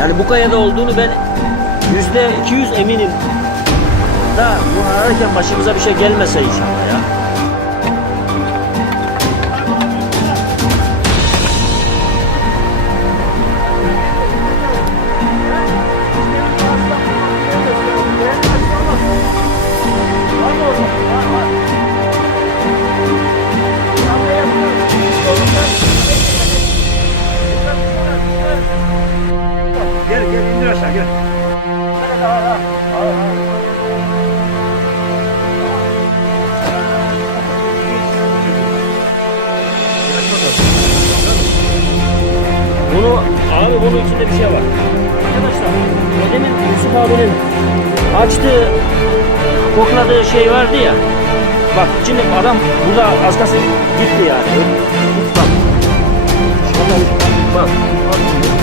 Yani bu kayada olduğunu ben yüzde 200 eminim. Da bu ararken başımıza bir şey gelmese inşallah ya. Bunu abi bunun içinde bir şey var. Arkadaşlar demin Yusuf abinin açtığı kokladığı şey vardı ya. Bak şimdi adam burada az kalsın gitti yani. Bak. Bak.